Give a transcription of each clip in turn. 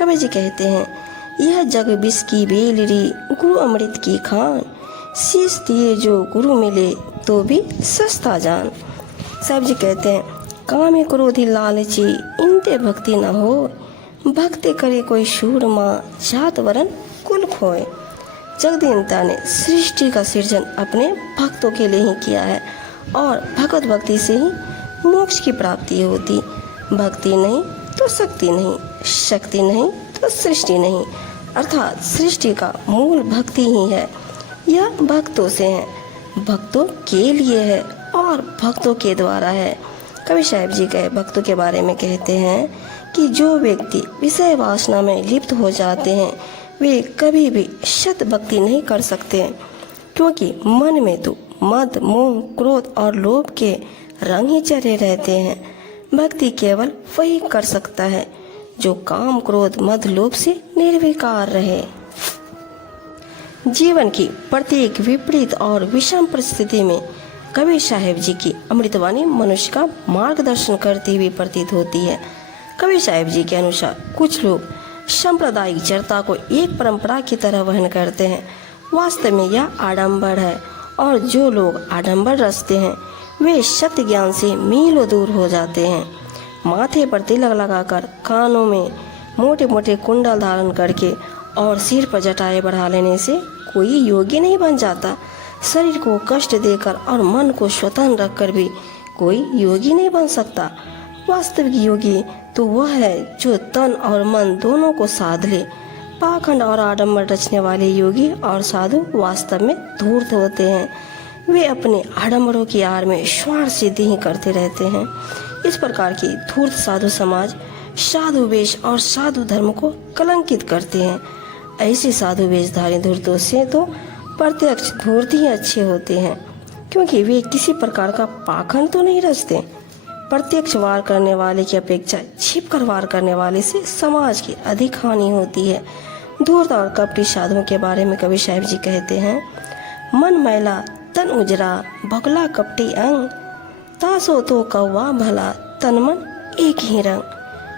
कबीर जी कहते हैं, यह जग विष की बेलरी, गुरु अमृत की खान, शीश दिए जो गुरु मिले तो भी सस्ता जान। साहब जी कहते हैं, कामी क्रोधी लालची इनते भक्ति न हो, भक्ति करे कोई शूरमा, जात वरन कुल खोए। जगदीनता ने सृष्टि का सृजन अपने भक्तों के लिए ही किया है और भगवत भक्ति से ही मोक्ष की प्राप्ति होती। भक्ति नहीं तो शक्ति नहीं, शक्ति नहीं तो सृष्टि नहीं, अर्थात सृष्टि का मूल भक्ति ही है। यह भक्तों से है, भक्तों के लिए है और भक्तों के द्वारा है। कबीर साहब जी के भक्तों के बारे में कहते हैं कि जो व्यक्ति विषय वासना में लिप्त हो जाते हैं वे कभी भी सत भक्ति नहीं कर सकते, क्योंकि मन में तो मद, मोह, क्रोध और लोभ के रंग ही चढ़े रहते हैं। भक्ति केवल वही कर सकता है जो काम, क्रोध, मद, लोभ से निर्विकार रहे। जीवन की प्रत्येक विपरीत और विषम परिस्थिति में कबीर साहब जी की अमृतवाणी मनुष्य का मार्गदर्शन करती हुई प्रतीत होती है। कबीर साहब जी के अनुसार कुछ लोग सांप्रदायिक जड़ता को एक परंपरा की तरह वहन करते हैं। वास्तव में यह आडंबर है और जो लोग आडंबर रचते हैं वे सत्य ज्ञान से मीलों दूर हो जाते हैं। माथे पर तिलक लगाकर, कानों में मोटे मोटे कुंडल धारण करके और सिर पर जटाएं बढ़ा लेने से कोई योगी नहीं बन जाता। शरीर को कष्ट देकर और मन को स्वतंत्र रखकर भी कोई योगी नहीं बन सकता। वास्तविक योगी तो वह है जो तन और मन दोनों को साध ले। पाखंड और आडंबर रचने वाले योगी और साधु वास्तव में धूर्त होते हैं। वे अपने आडंबरों की आड़ में स्वार्थ सिद्धि ही करते रहते हैं। इस प्रकार की धूर्त साधु समाज साधु वेश और साधु धर्म को कलंकित करते हैं। ऐसे साधु वेशधारी धूर्तों से तो प्रत्यक्ष धूर्त ही अच्छे होते हैं, क्योंकि वे किसी प्रकार का पाखंड तो नहीं रचते। प्रत्यक्ष वार करने वाले की अपेक्षा छिप कर वार करने वाले से समाज की अधिक हानि होती है। धूर्त और कपटी साधुओं के बारे में कबीर साहब जी कहते हैं, मन मैला तन उजरा, भगला कपटी अंग, तासो तो कौवा भला, तन मन एक ही रंग।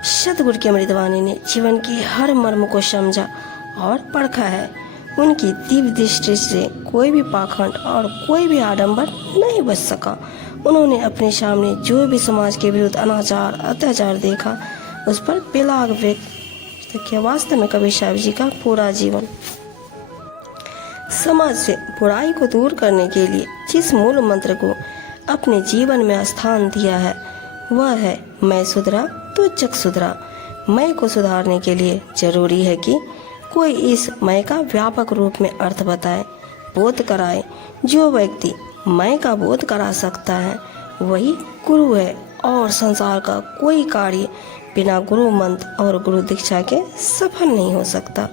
सतगुरु की अमृतवाणी ने जीवन की हर मर्म को समझा और परखा है। उनकी दिव्य दृष्टि से कोई भी पाखंड और कोई भी आडंबर नहीं बच सका। उन्होंने अपने सामने जो भी समाज के विरुद्ध अनाचार, अत्याचार देखा उस पर बेलाग व्यक्त किया। वास्तव में कबीर साहब जी का पूरा जीवन समाज से बुराई को दूर करने के लिए जिस मूल मंत्र को अपने जीवन में स्थान दिया है वह है, मैं सुधरा तो जग सुधरा। मैं को सुधारने के लिए जरूरी है कि कोई इस मैं का व्यापक रूप में अर्थ बताए, बोध कराए। जो व्यक्ति मैं का बोध करा सकता है वही गुरु है और संसार का कोई कार्य बिना गुरु मंत्र और गुरु दीक्षा के सफल नहीं हो सकता।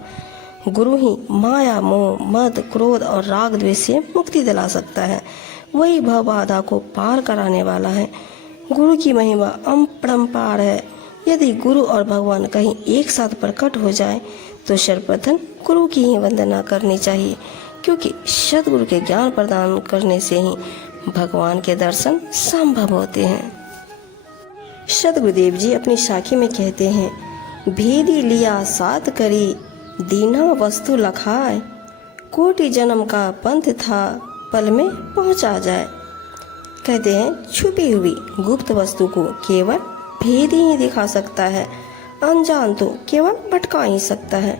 गुरु ही माया, मोह, मद, क्रोध और राग द्वेष से मुक्ति दिला सकता है। वही भव बाधा को पार कराने वाला है। गुरु की महिमा अपरंपार है। यदि गुरु और भगवान कहीं एक साथ प्रकट हो जाए तो सर्वप्रथम गुरु की ही वंदना करनी चाहिए, क्योंकि सतगुरु के ज्ञान प्रदान करने से ही भगवान के दर्शन संभव होते हैं। सतगुरुदेव जी अपनी साखी में कहते हैं, भेदी लिया सात करी, दीना वस्तु लखाए, कोटि जन्म का पंथ था, पल में पहुंचा जाए। कहते हैं, छुपी हुई गुप्त वस्तु को केवल भेद ही दिखा सकता है, अनजान तो केवल भटका ही सकता है।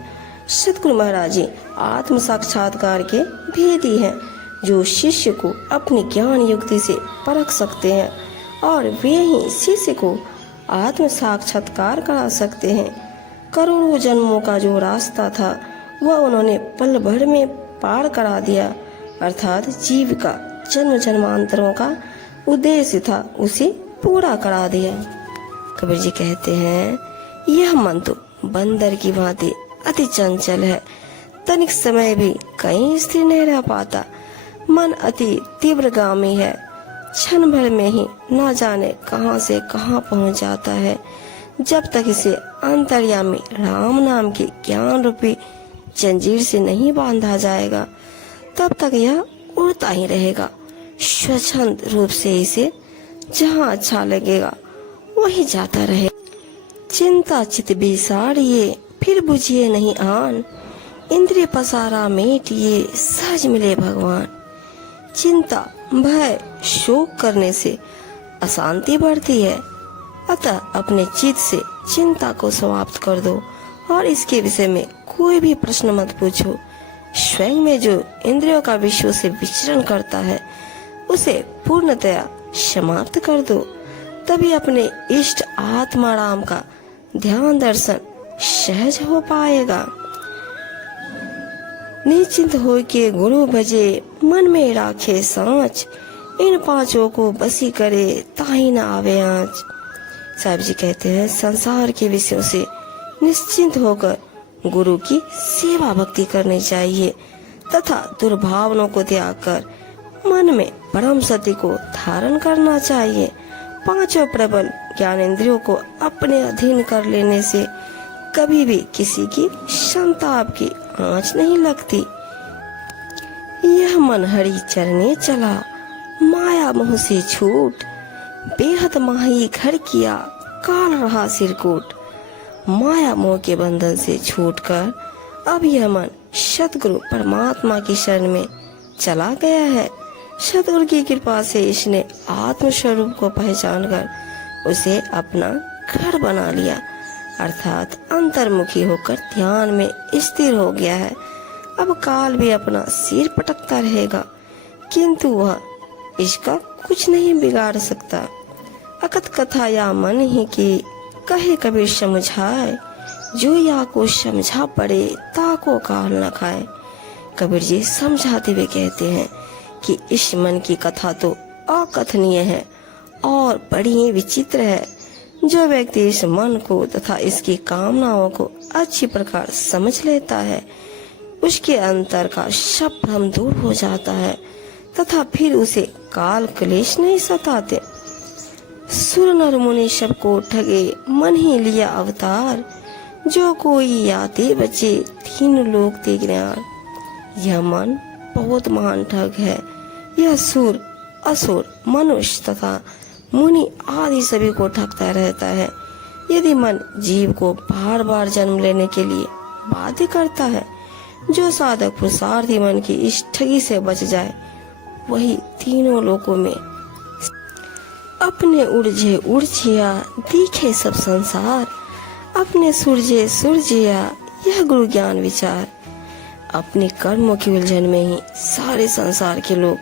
सतगुरु महाराज जी आत्म साक्षात्कार के भेदी हैं, जो शिष्य को अपनी ज्ञान युक्ति से परख सकते हैं और वे ही शिष्य को आत्म साक्षात्कार करा सकते हैं। करोड़ों जन्मों का जो रास्ता था वह उन्होंने पल भर में पार करा दिया, अर्थात जीव का जन्म जन्मांतरों का उद्देश्य था उसे पूरा करा दिया। कबीर जी कहते हैं, यह मन तो बंदर की भांति अति चंचल है, तनिक समय भी कहीं स्थिर नहीं रह पाता। मन अति तीव्रगामी है, क्षण भर में ही न जाने कहां से कहां पहुंच जाता है। जब तक इसे अंतर्यामी राम नाम के ज्ञान रूपी जंजीर से नहीं बांधा जाएगा तब तक यह उड़ता ही रहेगा। स्वच्छंद रूप से इसे जहां अच्छा लगेगा वही जाता रहे। चिंता चित बिसारिये फिर बुझिए नहीं आन, इंद्रिय पसारा मेटिए सहज मिले भगवान। चिंता, भय, शोक करने से अशांति बढ़ती है, अतः अपने चित्त से चिंता को समाप्त कर दो और इसके विषय में कोई भी प्रश्न मत पूछो। स्वयं में जो इंद्रियों का विषयों से विचरण करता है उसे पूर्णतया समाप्त कर दो, तभी अपने इष्ट आत्मा राम का ध्यान दर्शन सहज हो पाएगा। निश्चिंत हो के गुरु भजे, मन में राखे सांच, इन पांचों को बसी करे ताही न आवे आँच। साहब जी कहते हैं संसार के विषयों से निश्चिंत होकर गुरु की सेवा भक्ति करनी चाहिए तथा दुर्भावनों को त्याग कर मन में परम सत्य को धारण करना चाहिए। पांचों प्रबल ज्ञानेंद्रियों को अपने अधीन कर लेने से कभी भी किसी की संताप की आँच नहीं लगती। यह मन हरि चरने चला, माया मोह से छूट, बेहद माही घर किया, काल रहा सिरकूट। माया मोह के बंधन से छूटकर अब यह मन सतगुरु परमात्मा की शरण में चला गया है। सतगुरु की कृपा से इसने आत्म स्वरूप को पहचानकर उसे अपना घर बना लिया, अर्थात अंतर्मुखी होकर ध्यान में स्थिर हो गया है। अब काल भी अपना सिर पटकता रहेगा, किंतु वह इसका कुछ नहीं बिगाड़ सकता। अकथ कथा या मन ही की, कहे कबीर समझाए, जो या को समझा पड़े ताको काल न खाए। कबीर जी समझाते हुए कहते हैं कि इस मन की कथा तो अकथनीय है और बड़ी विचित्र है। जो व्यक्ति इस मन को तथा इसकी कामनाओं को अच्छी प्रकार समझ लेता है, उसके अंतर का सब भ्रम दूर हो जाता है तथा फिर उसे काल क्लेश नहीं सताते। सुर नर मुनि सबको ठगे, मन ही लिया अवतार, जो कोई याते बचे तीन लोक ते ज्ञान। यह मन बहुत महान ठग है। यह सुर, असुर, मनुष्य तथा मुनि आदि सभी को ठगता रहता है। यदि मन जीव को बार बार जन्म लेने के लिए बाध्य करता है, जो साधक पुरुषार्थी मन की इस ठगी से बच जाए, वही तीनों लोकों में अपने उड़झे उड़झिया दिखे सब संसार, अपने सुरझे सुरझिया यह गुरु ज्ञान विचार। अपने कर्मों की उलझन में ही सारे संसार के लोग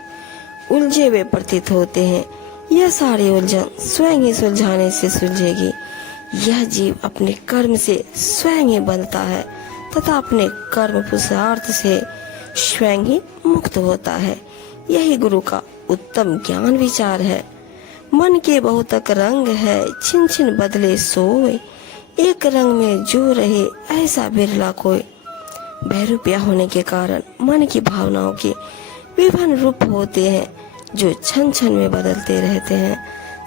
उलझे हुए प्रतीत होते हैं। यह सारी उलझन स्वयं ही सुलझाने से सुलझेगी। यह जीव अपने कर्म से स्वयं ही बनता है तथा अपने कर्म पुरुषार्थ से स्वयं ही मुक्त होता है। यही गुरु का उत्तम ज्ञान विचार है। मन के बहुतक रंग है, छिन छिन बदले सोए, एक रंग में जो रहे ऐसा बिरला कोई। बहरूपिया होने के कारण मन की भावनाओं के विभिन्न रूप होते हैं, जो क्षण क्षण में बदलते रहते हैं।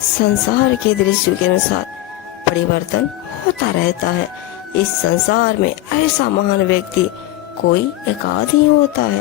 संसार के दृश्य के अनुसार परिवर्तन होता रहता है। इस संसार में ऐसा महान व्यक्ति कोई एकाध ही होता है।